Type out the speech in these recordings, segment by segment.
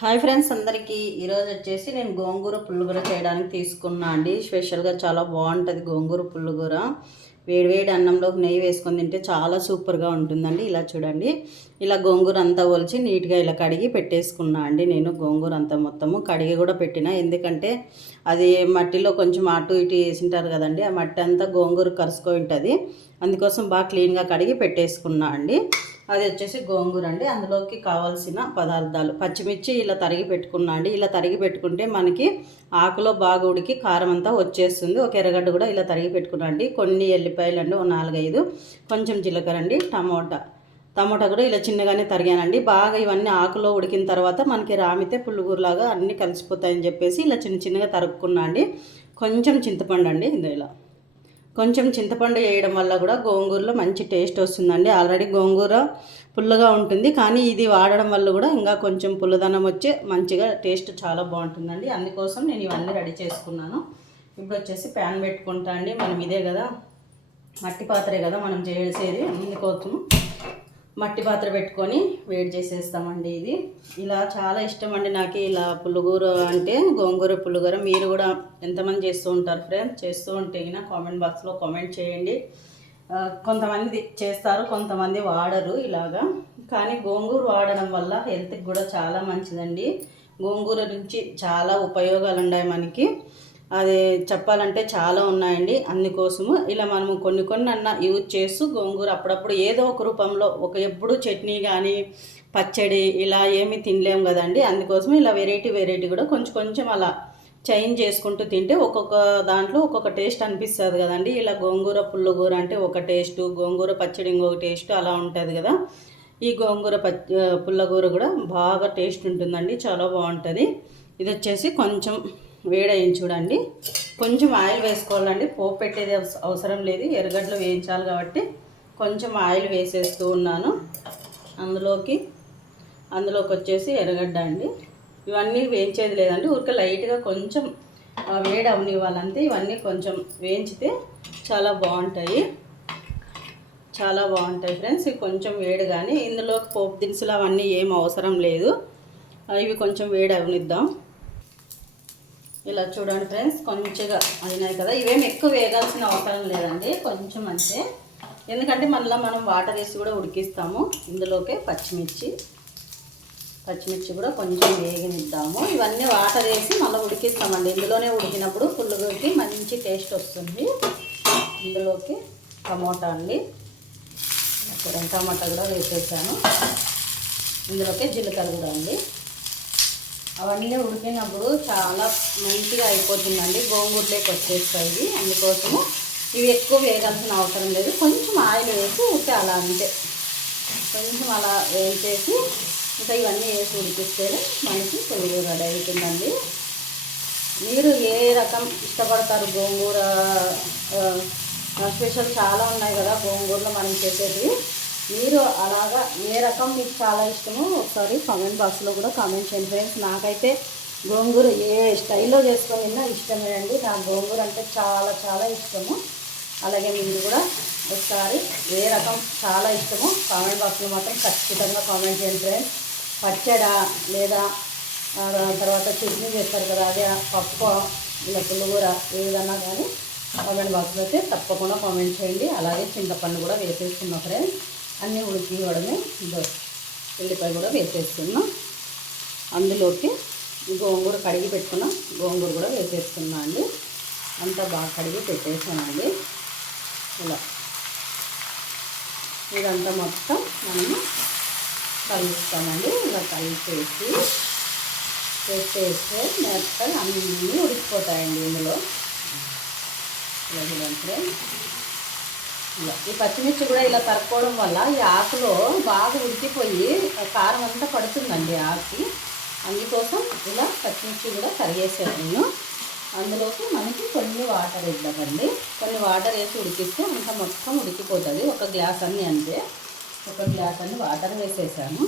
Hi friends అందరికీ ఈరోజు వచ్చేసి నేను గోంగూర పుల్లగూర చేయడానికి తీసుకున్నా అండి. స్పెషల్గా చాలా బాగుంటుంది గోంగూర పుల్లగూర వేడివేడి అన్నంలోకి నెయ్యి వేసుకొని తింటే చాలా సూపర్గా ఉంటుందండి. ఇలా చూడండి. ఇలా గోంగూర అంతా ఒలిచి నీట్గా ఇలా కడిగి పెట్టేసుకున్నా అండి నేను గోంగూర అంతా మొత్తము. కడిగి కూడా పెట్టిన ఎందుకంటే అది మట్టిలో కొంచెం అటు ఇటు వేసింటారు కదండి ఆ మట్టి అంతా గోంగూర కరుచుకొని ఉంటుంది. అందుకోసం బాగా క్లీన్గా కడిగి పెట్టేసుకున్నా అండి. అది వచ్చేసి గోంగూర అండి. అందులోకి కావాల్సిన పదార్థాలు. పచ్చిమిర్చి ఇలా తరిగి పెట్టుకున్నా అండి. ఇలా తరిగి పెట్టుకుంటే మనకి ఆకులో బాగా ఉడికి కారం అంతా వచ్చేస్తుంది. ఒక ఎర్రగడ్డ కూడా ఇలా తరిగి పెట్టుకున్నా అండి. కొన్ని ఎల్లిపాయలు అండి ఒక నాలుగైదు. కొంచెం జీలకర్ర అండి టమోటా. టమోటా కూడా ఇలా చిన్నగానే తరిగానండి. బాగా ఇవన్నీ ఆకులో ఉడికిన తర్వాత మనకి రామితే పుల్లగూరలాగా అన్నీ కలిసిపోతాయని చెప్పేసి ఇలా చిన్న చిన్నగా తరుక్కున్నా అండి. కొంచెం చింతపండు అండి ఇది ఇలా కొంచెం చింతపండు వేయడం వల్ల కూడా గోంగూరలో మంచి టేస్ట్ వస్తుందండి. ఆల్రెడీ గోంగూర పుల్లగా ఉంటుంది. కానీ ఇది వాడడం వల్ల కూడా ఇంకా కొంచెం పుల్లదనం వచ్చి మంచిగా టేస్ట్ చాలా బాగుంటుందండి. అందుకోసం నేను ఇవన్నీ రెడీ చేసుకున్నాను. ఇప్పుడు వచ్చేసి ప్యాన్ పెట్టుకుంటా అండి. మనం ఇదే కదా మట్టి పాత్రే కదా మనం చేసేది అందుకోసం మట్టి పాత్ర పెట్టుకొని వేడి చేసేస్తామండి ఇది. ఇలా చాలా ఇష్టం అండి నాకు ఇలా పులుగూర అంటే గోంగూర పులుగూర. మీరు కూడా ఎంతమంది చేస్తూ ఉంటారు ఫ్రెండ్స్ చేస్తూ ఉంటే గిన కామెంట్ బాక్స్లో కామెంట్ చేయండి. కొంతమంది చేస్తారు కొంతమంది వాడరు ఇలాగా. కానీ గోంగూర వాడడం వల్ల హెల్త్కి కూడా చాలా మంచిదండి. గోంగూర నుంచి చాలా ఉపయోగాలు ఉన్నాయి మనకి. అది చెప్పాలంటే చాలా ఉన్నాయండి. అందుకోసము ఇలా మనము కొన్ని కొన్ని అన్న యూజ్ చేస్తూ గోంగూర అప్పుడప్పుడు ఏదో ఒక రూపంలో ఒక ఎప్పుడు చట్నీ కానీ పచ్చడి ఇలా ఏమీ తినలేము కదండి. అందుకోసం ఇలా వెరైటీ వెరైటీ కూడా కొంచెం కొంచెం అలా చేంజ్ చేసుకుంటూ తింటే ఒక్కొక్క దాంట్లో ఒక్కొక్క టేస్ట్ అనిపిస్తుంది కదండి. ఇలా గోంగూర పుల్లగూర అంటే ఒక టేస్ట్ గోంగూర పచ్చడి ఇంకొక టేస్ట్ అలా ఉంటుంది కదా. ఈ గోంగూర పచ్చ పుల్లగూర కూడా బాగా టేస్ట్ ఉంటుందండి. చాలా బాగుంటుంది. ఇది వచ్చేసి కొంచెం వేడయింది చూడండి. కొంచెం ఆయిల్ వేసుకోవాలండి. పోపు పెట్టేది అవస- అవసరం లేదు. ఎర్రగడ్డలు వేయించాలి కాబట్టి కొంచెం ఆయిల్ వేసేస్తూ ఉన్నాను. అందులోకి అందులోకి వచ్చేసి ఎర్రగడ్డ అండి. ఇవన్నీ వేయించేది లేదండి. ఊరికే లైట్గా కొంచెం వేడి అవనివ్వాలంతే ఇవన్నీ కొంచెం వేయించితే చాలా బాగుంటాయి. చాలా బాగుంటాయి ఫ్రెండ్స్. ఇవి కొంచెం వేడి కానీ ఇందులోకి పోపు దినుసులు అవన్నీ ఏం అవసరం లేదు. ఇవి కొంచెం వేడి అవనిద్దాం. ఇలా చూడండి ఫ్రెండ్స్ కొంచెంగా అయినాయి కదా. ఇవేం ఎక్కువ వేగాల్సిన అవసరం లేదండి కొంచెం అంతే. ఎందుకంటే మళ్ళీ మనం వాటర్ వేసి కూడా ఉడికిస్తాము. ఇందులోకే పచ్చిమిర్చి పచ్చిమిర్చి కూడా కొంచెం వేగనిద్దాము. ఇవన్నీ వాటర్ వేసి మళ్ళీ ఉడికిస్తామండి. ఇందులోనే ఉడికినప్పుడు పుల్లగూరకి మంచి టేస్ట్ వస్తుంది. ఇందులోకి టమోటా అండి. టమాటా కూడా వేసేసాను. ఇందులోకి జీలకర్ర కూడా అండి. అవన్నీ ఉడికినప్పుడు చాలా మంచిగా అయిపోతుందండి. గోంగూరలోకి వచ్చేస్తాయి. అందుకోసము ఇవి ఎక్కువ వేయాల్సిన అవసరం లేదు. కొంచెం ఆయిల్ వేసి ఉడితే అలా అంతే. కొంచెం అలా వేసేసి ఇంకా ఇవన్నీ వేసి ఉడికిస్తే మనకి పులిహోర రెడీ అవుతుందండి. మీరు ఏ రకం ఇష్టపడతారు? గోంగూర స్పెషల్ చాలా ఉన్నాయి కదా గోంగూరలో మనం చేసేది. మీరు అలాగా ఏ రకం మీకు చాలా ఇష్టమో ఒకసారి కామెంట్ బాక్స్లో కూడా కామెంట్ చేయండి ఫ్రెండ్స్ నాకైతే గోంగూర ఏ స్టైల్లో చేసుకొని తిన్నా ఇష్టమే అండి. నాకు గోంగూర అంటే చాలా చాలా ఇష్టము. అలాగే మీరు కూడా ఒకసారి ఏ రకం చాలా ఇష్టమో కామెంట్ బాక్స్లో మాత్రం ఖచ్చితంగా కామెంట్ చేయండి ఫ్రెండ్స్ పచ్చడా లేదా తర్వాత చట్నీ చేస్తారు కదా అదే పప్పు ఇలా పుల్లగూర ఏదన్నా కానీ కామెంట్ బాక్స్లో అయితే తప్పకుండా కామెంట్ చేయండి. అలాగే చింతపండు కూడా వేసేసుకున్నాం ఫ్రెండ్స్ అన్నీ ఉడికివ్వడమే ఇదో ఉల్లిపాయ కూడా వేసేసుకున్నాం. అందులోకి గోంగూర కడిగి పెట్టుకున్న. గోంగూర కూడా వేసేసుకున్నా అండి. అంతా బాగా కడిగి పెట్టేసానండి ఇలా. ఇదంతా మొత్తం మనము కలుస్తామండి ఇలా కలిపేసి పెట్టేస్తే మెత్తగా అన్నీ ఉడికిపోతాయండి ఇందులో. ఇలా చూడండి ఇలా ఈ పచ్చిమిర్చి కూడా ఇలా తరుక్కోవడం వల్ల ఈ ఆకులో బాగా ఉడికిపోయి కారం అంతా పడుతుందండి ఆకుకి అందుకోసం ఇలా పచ్చిమిర్చి కూడా కరిగేసాను నేను. అందులోకి మనకి కొన్ని వాటర్ వేద్దామండి కొన్ని వాటర్ వేసి ఉడికిస్తే అంత మొత్తం ఉడికిపోతుంది. ఒక గ్లాస్ అన్ని అంతే. ఒక గ్లాస్ అన్ని వాటర్ వేసేసాను.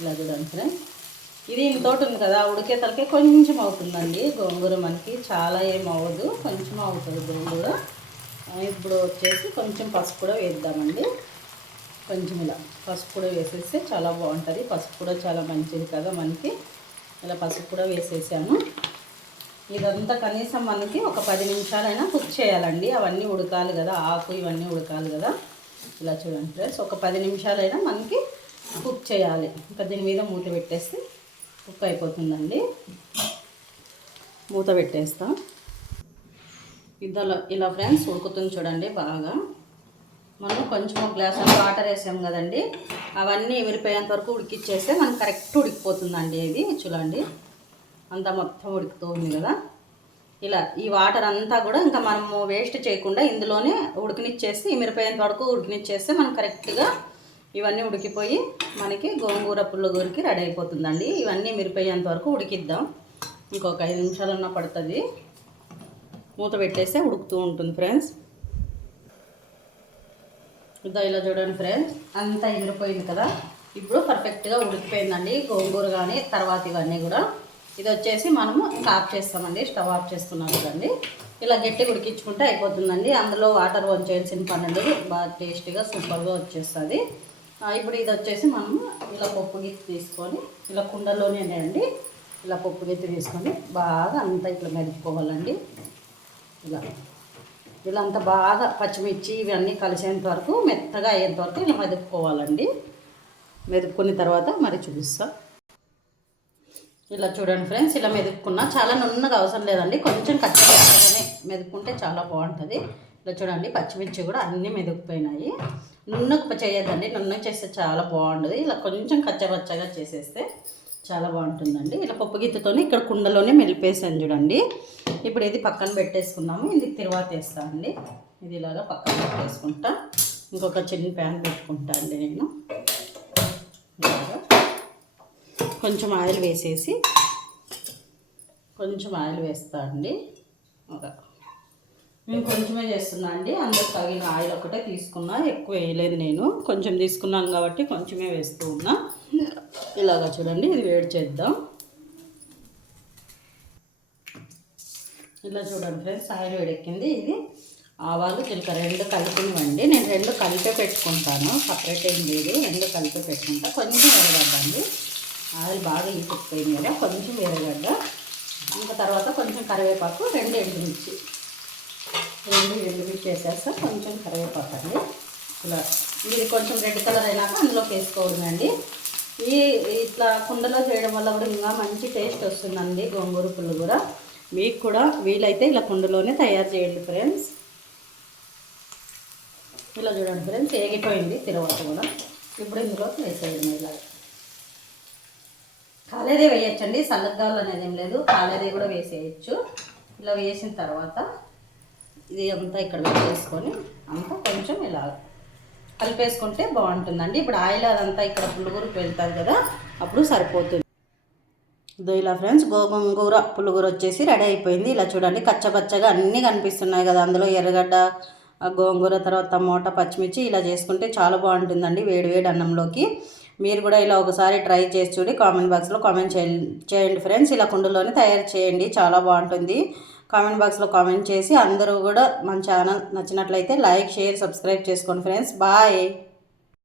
ఇలా చూడండి ఫ్రెండ్స్. ఇది ఇంతోటి ఉంది కదా ఉడికే తలకే కొంచెం అవుతుందండి. గోంగూర మనకి చాలా ఏం అవ్వదు. కొంచెం అవుతుంది గోంగూర. ఇప్పుడు వచ్చేసి కొంచెం పసుపు కూడా వేద్దామండి. కొంచెం ఇలా పసుపు కూడా వేసేస్తే చాలా బాగుంటుంది. పసుపు కూడా చాలా మంచిది కదా మనకి. ఇలా పసుపు కూడా వేసేసాను. ఇదంతా కనీసం మనకి ఒక పది నిమిషాలైనా కుక్ చేయాలండి. అవన్నీ ఉడకాలి కదా ఆకు ఇవన్నీ ఉడకాలి కదా. ఇలా చూడండి ఫ్రెండ్స్ ఒక పది నిమిషాలైనా మనకి కుక్ చేయాలి. ఇంకా దీని మీద మూత పెట్టేస్తే కుక్ అయిపోతుందండి. మూత పెట్టేస్తాం. ఇద్దరు ఇలా ఫ్రెండ్స్ ఉడుకుతుంది చూడండి బాగా. మనం కొంచెం ఒక గ్లాస్ వాటర్ వేసాం కదండి. అవన్నీ విరిపోయేంత వరకు ఉడికిచ్చేస్తే మనకు కరెక్ట్ ఉడికిపోతుందండి ఇది చూడండి. అంతా మొత్తం ఉడుకుతూ ఉంది కదా. ఇలా ఈ వాటర్ అంతా కూడా ఇంకా మనము వేస్ట్ చేయకుండా ఇందులోనే ఉడికినిచ్చేసి మిరపేంత వరకు ఉడికినిచ్చేస్తే మనం కరెక్ట్గా ఇవన్నీ ఉడికిపోయి మనకి గోంగూర పుల్లగూరకి రెడీ అయిపోతుందండి. ఇవన్నీ మిరిపోయేంత వరకు ఉడికిద్దాం. ఇంకొక ఐదు నిమిషాలన్నా పడుతుంది. మూత పెట్టేస్తే ఉడుకుతూ ఉంటుంది ఫ్రెండ్స్. ఇదో ఇలా చూడండి ఫ్రెండ్స్ అంతా ఎండిపోయింది కదా. ఇప్పుడు పర్ఫెక్ట్గా ఉడికిపోయిందండి గోంగూర కానీ తర్వాత ఇవన్నీ కూడా. ఇది వచ్చేసి మనము ఇంకా ఆఫ్ చేస్తామండి స్టవ్ ఆఫ్ చేస్తున్నాం కదండి. ఇలా గట్టి ఉడికించుకుంటే అయిపోతుందండి. అందులో వాటర్ వంచేయాల్సిన పని అండి బాగా టేస్టీగా సూపర్గా వచ్చేస్తుంది. ఇప్పుడు ఇది వచ్చేసి మనము ఇలా పప్పు గిత్తి తీసుకొని ఇలా కుండలోనే అండి ఇలా పప్పు గిత్తి తీసుకొని బాగా అంతా ఇట్లా మెరుపుకోవాలండి ఇలా. ఇలా అంతా బాగా పచ్చిమిర్చి ఇవన్నీ కలిసేంత వరకు మెత్తగా అయ్యేంత వరకు ఇలా మెదుపుకోవాలండి. మెదుపుకున్న తర్వాత మరి చూపిస్తా. ఇలా చూడండి ఫ్రెండ్స్ ఇలా మెదుపుకున్నా. చాలా నున్నగా అవసరం లేదండి. కొంచెం కచ్చపచ్చగానే మెదుపుకుంటే చాలా బాగుంటుంది. ఇలా చూడండి పచ్చిమిర్చి కూడా అన్నీ మెదుకుపోయినాయి నున్నకు చేయొద్దండి. నున్న చేస్తే చాలా బాగుంటుంది ఇలా కొంచెం కచ్చపచ్చగా చేసేస్తే చాలా బాగుంటుందండి. ఇలా పప్పు గిత్తతోని ఇక్కడ కుండలోనే మెలిపేసాను చూడండి. ఇప్పుడు ఇది పక్కన పెట్టేసుకున్నాము ఇది తిరువాత వేస్తానండి. ఇది ఇలాగా పక్కన పెట్టేసుకుంటా. ఇంకొక చిన్న ప్యాన్ పెట్టుకుంటా అండి నేను. కొంచెం ఆయిల్ వేసేసి కొంచెం ఆయిల్ వేస్తా అండి. ఒక. నేను కొంచెమే చేస్తున్నా అండి. అందరు తగిన ఆయిల్ ఒకటే తీసుకున్నా. ఎక్కువ వేయలేదు నేను. కొంచెం తీసుకున్నాను కాబట్టి కొంచెమే వేస్తూ ఉన్నా. ఇలాగా చూడండి. ఇది వేడి చేద్దాం. ఇలా చూడండి ఫ్రెండ్స్ ఆయిల్ వేడెక్కింది. ఇది ఆవాలు జీలకర్ర రెండు కలిపినవండి. నేను రెండు కలిపే పెట్టుకుంటాను. సపరేట్ ఏం లేదు. రెండు కలిపే పెట్టుకుంటా. కొంచెం ఎర్రగడ్డ ఆయిల్ బాగా ఈసుకుపోయింది కదా కొంచెం ఎర్రగడ్డ. ఇంకా తర్వాత కొంచెం కరివేపాకు రెండు ఎండుమిర్చి. రెండు ఎండుమిర్చి వేసేస్తా. కొంచెం కరివేపాకు అండి. ఇలా ఇది కొంచెం రెడ్ కలర్ అయినాక అందులోకి వేసుకోవడమండి. ఈ ఇట్లా కుండలో చేయడం వల్ల కూడా ఇంకా మంచి టేస్ట్ వస్తుందండి గోంగూర పుల్లగూర మీకు కూడా వీలైతే ఇలా కుండలోనే తయారు చేయండి ఫ్రెండ్స్ ఇలా చూడండి ఫ్రెండ్స్ ఏగిపోయింది తిరువాత కూడా. ఇప్పుడు ఇందులో వేసేయండి ఇలా. కాలేదే వేయచ్చండి సల్లగాలు అనేది ఏం లేదు. కాలేదే కూడా వేసేయచ్చు. ఇలా వేసిన తర్వాత ఇది అంతా ఇక్కడ వేసేసుకొని అంతా కొంచెం ఇలా కలిపేసుకుంటే బాగుంటుందండి. ఇప్పుడు ఆయిల్ అదంతా ఇక్కడ పులుగురికి వెళ్తుంది కదా అప్పుడు సరిపోతుంది. ఇదో ఇలా ఫ్రెండ్స్ గోంగూర పులుగుర వచ్చేసి రెడీ అయిపోయింది. ఇలా చూడండి కచ్చపచ్చగా అన్నీ కనిపిస్తున్నాయి కదా. అందులో ఎర్రగడ్డ గోంగూర తర్వాత టమోటా పచ్చిమిర్చి ఇలా చేసుకుంటే చాలా బాగుంటుందండి వేడి వేడి అన్నంలోకి. మీరు కూడా ఇలా ఒకసారి ట్రై చేసి చూడి కామెంట్ బాక్స్లో కామెంట్ చేయండి చేయండి ఫ్రెండ్స్ ఇలా కుండలోనే తయారు చేయండి చాలా బాగుంటుంది. కామెంట్ బాక్స్లో కామెంట్ చేసి అందరూ కూడా మన ఛానల్ నచ్చినట్లయితే లైక్ షేర్ సబ్స్క్రైబ్ చేసుకోండి ఫ్రెండ్స్ బాయ్